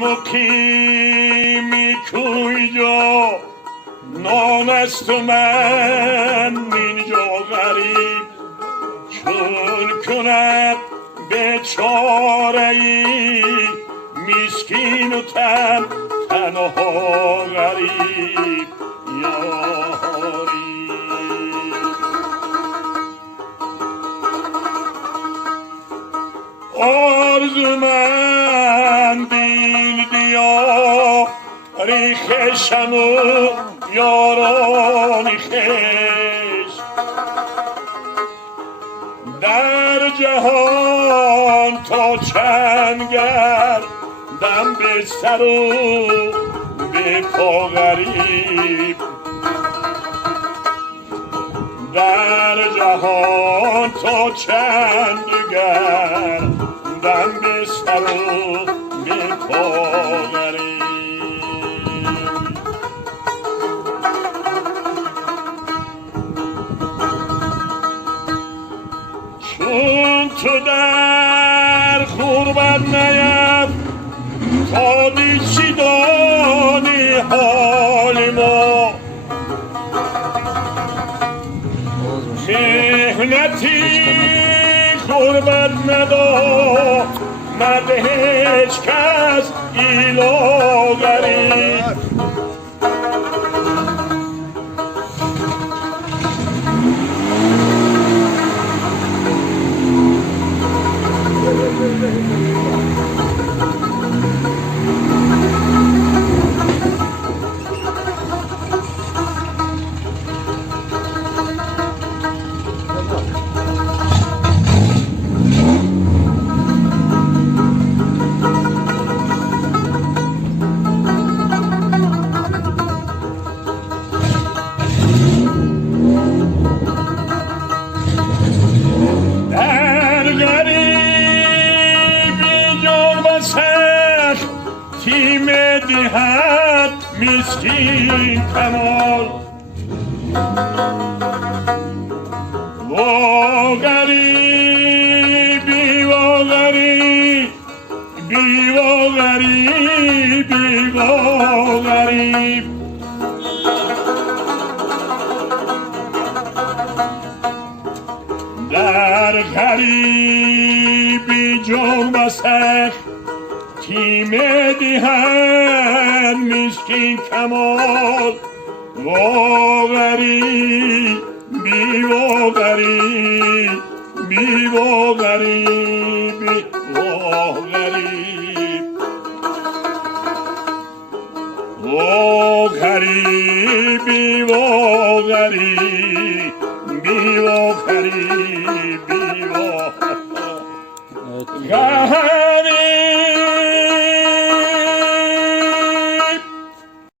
مقیمی کویجا نانست من اینجا غریب چون کند بیچاره‌ای مسکین و تنها غریب یاری آرزومند دل دیاری خویشم و یاران خویش در جهان تا چند گردم به سر و به پا غریب در جهان تا چند گردم به سر و به پا غریب چون تو در غربت نیم تا دیشی دانی حال ما مهنتی غربت ندامد هیچ کس ایلا غریب تیم دهد مسکین کمال و غریبی و غریبی و غریبی و غریب در غریبی جان بسخ تیم دهن مسکین کمال و غریبی و غریبی و غریبی و غریب و غریبی و غریبی و غریبی و غریب